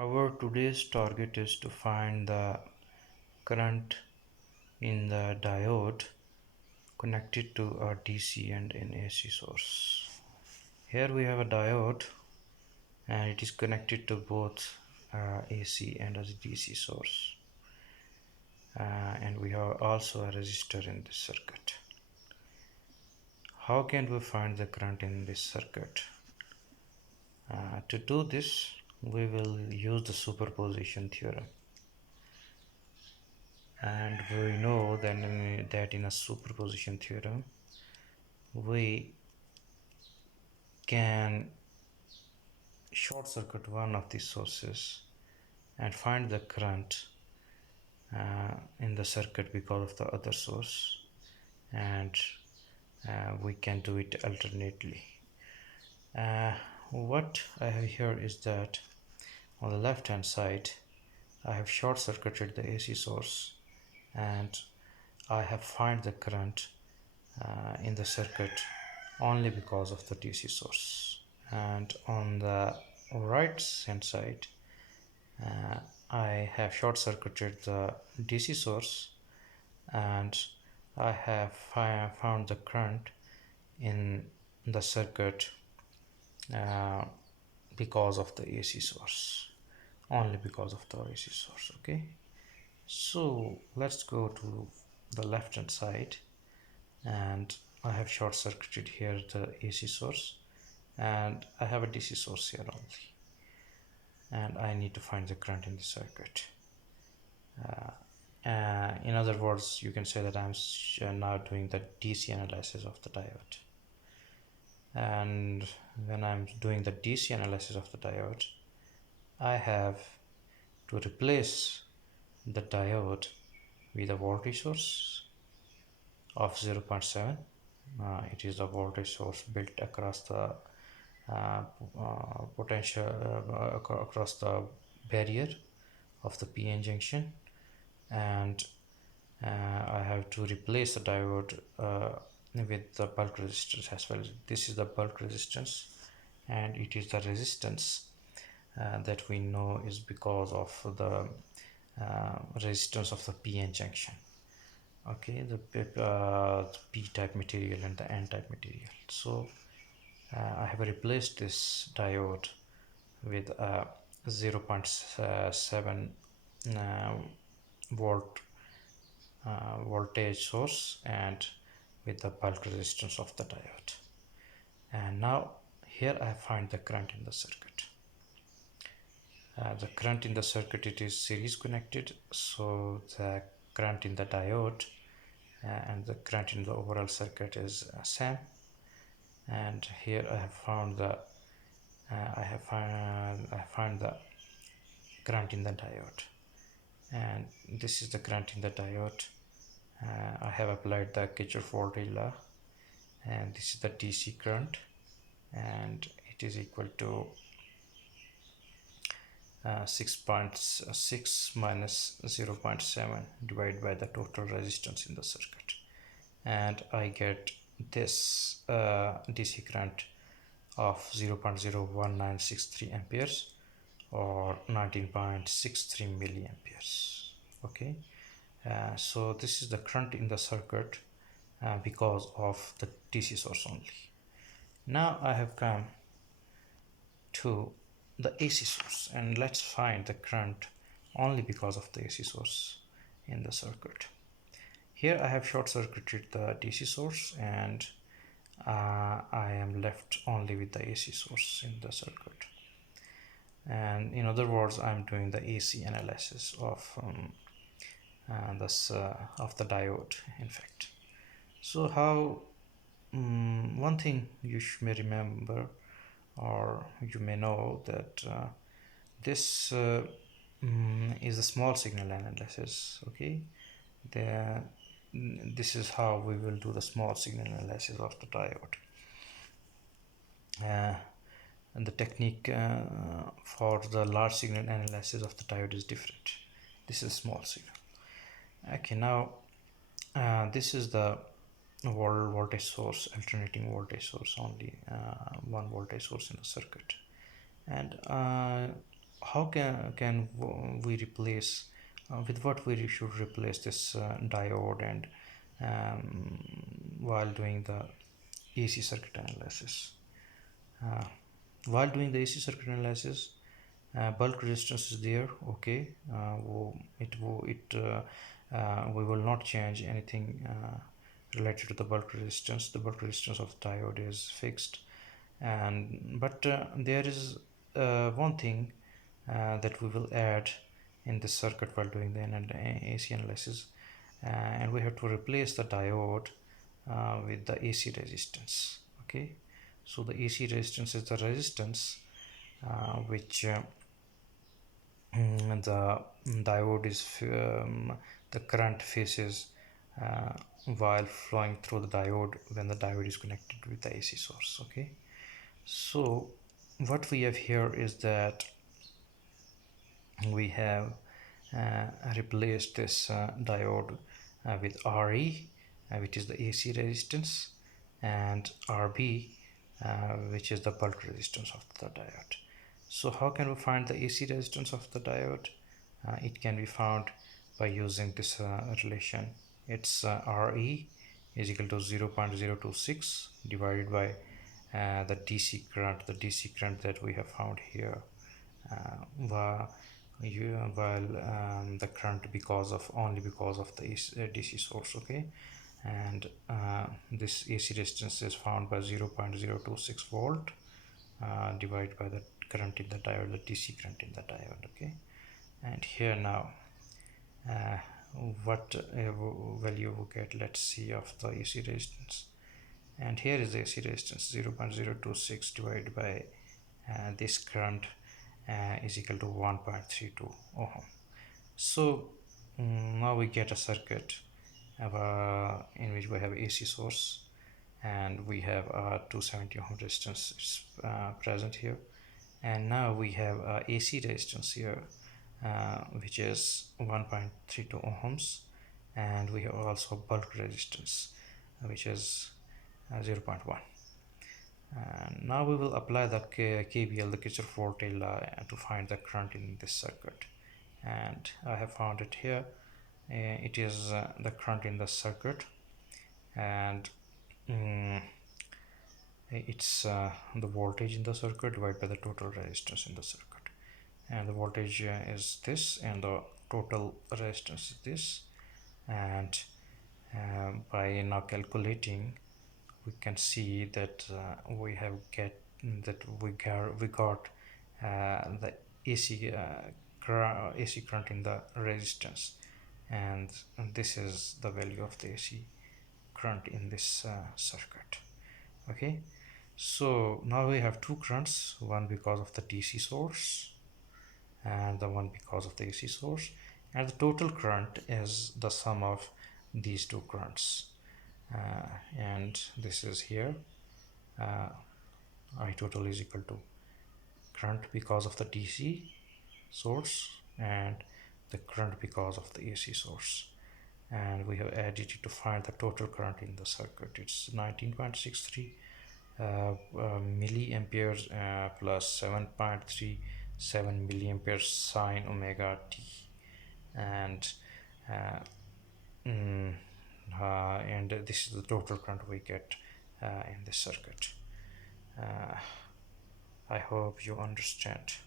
Our today's target is to find the current in the diode connected to a DC and an AC source. Here we have a diode and it is connected to both AC and a DC source. And we have also a resistor in this circuit. How can we find the current in this circuit? To do this, we will use the superposition theorem. And we know that in a superposition theorem, we can short circuit one of these sources and find the current in the circuit because of the other source, and we can do it alternately. What I have here is that on the left hand side I have short circuited the AC source and I have found the current in the circuit only because of the DC source. And on the right hand side I have short circuited the DC source and I have found the current in the circuit because of the AC source, only because of the AC source. Okay, so let's go to the left hand side and I have short circuited here the AC source and I have a DC source here only, and I need to find the current in the circuit. In other words, you can say that I'm now doing the DC analysis of the diode. And when I'm doing the DC analysis of the diode, I have to replace the diode with a voltage source of 0.7. It is a voltage source built across the potential across the barrier of the PN junction, and I have to replace the diode with the bulk resistance as well. This is the bulk resistance, and it is the resistance that we know is because of the resistance of the PN junction. Okay, the P-type material and the N-type material. So I have replaced this diode with a 0.7 volt voltage source and with the bulk resistance of the diode. And now here I find the current in the circuit. The current in the circuit, it is series connected, so the current in the diode and the current in the overall circuit is same. And here I have found the I find the current in the diode, and this is the current in the diode. I have applied the Kirchhoff voltage law, and this is the DC current, and it is equal to 6.6 minus 0.7 divided by the total resistance in the circuit, and I get this DC current of 0.01963 amperes or 19.63 milliamperes. Okay, so this is the current in the circuit because of the DC source only. Now I have come to the AC source, and let's find the current only because of the AC source in the circuit. Here I have short circuited the DC source and I am left only with the AC source in the circuit. And in other words, I'm doing the AC analysis of of the diode, in fact. So how one thing you may remember, or you may know, that this is a small signal analysis. Okay, this is how we will do the small signal analysis of the diode. And the technique for the large signal analysis of the diode is different. This is small signal. Okay, now this is the voltage source, alternating voltage source, only one voltage source in the circuit. And how can we replace with what we should replace this diode and while doing the AC circuit analysis. Uh, while doing the AC circuit analysis, bulk resistance is there. Okay, we will not change anything related to the bulk resistance. The bulk resistance of the diode is fixed, and but there is one thing that we will add in this circuit while doing the AC analysis, and we have to replace the diode with the AC resistance. Okay, so the AC resistance is the resistance which the diode is the current faces uh, while flowing through the diode when the diode is connected with the AC source. Okay, so what we have here is that we have replaced this diode with RE, which is the AC resistance, and RB, which is the bulk resistance of the diode. So how can we find the AC resistance of the diode? It can be found by using this relation. It's RE is equal to 0.026 divided by the DC current that we have found here, while the current only because of the DC source. Okay, and this AC resistance is found by 0.026 volt divided by the current in the diode, the DC current in the diode. Okay, and here now what value we get, let's see, of the AC resistance. And here is the AC resistance 0.026 divided by this current is equal to 1.32 ohm. So now we get a circuit in which we have AC source and we have a 270 ohm resistance present here, and now we have AC resistance here which is 1.32 ohms, and we have also bulk resistance which is 0.1. And now we will apply the KVL, the Kirchhoff voltage law, to find the current in this circuit, and I have found it here. It is the current in the circuit, and it's the voltage in the circuit divided by the total resistance in the circuit, and the voltage is this and the total resistance is this. And by now calculating, we can see that we got the AC current in the resistance, and this is the value of the AC current in this circuit. Okay, so now we have two currents, one because of the DC source and the one because of the AC source, and the total current is the sum of these two currents, and this is here I total is equal to current because of the DC source and the current because of the AC source, and we have added it to find the total current in the circuit. It's 19.63 milliamperes plus 7.37 milliamperes sine omega t, and this is the total current we get in this circuit. I hope you understand.